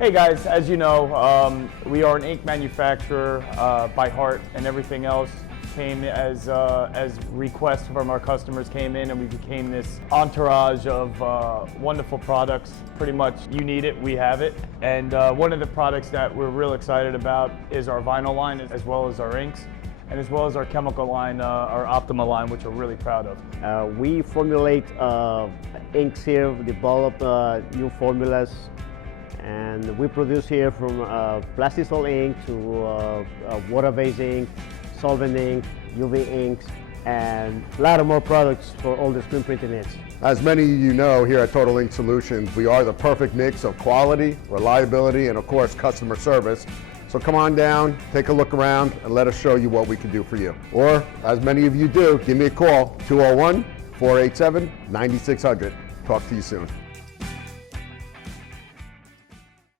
Hey guys, as you know, we are an ink manufacturer by heart, and everything else came as requests from our customers came in, and we became this entourage of wonderful products. Pretty much, you need it, we have it. And one of the products that we're real excited about is our vinyl line, as well as our inks, and as well as our chemical line, our Optima line, which we're really proud of. We formulate inks here, develop new formulas, and we produce here from plastisol ink to water-based ink, solvent ink, UV inks, and a lot of more products for all the screen printing needs. As many of you know, here at Total Ink Solutions, we are the perfect mix of quality, reliability, and of course, customer service. So come on down, take a look around, and let us show you what we can do for you. Or, as many of you do, give me a call, 201-487-9600. Talk to you soon.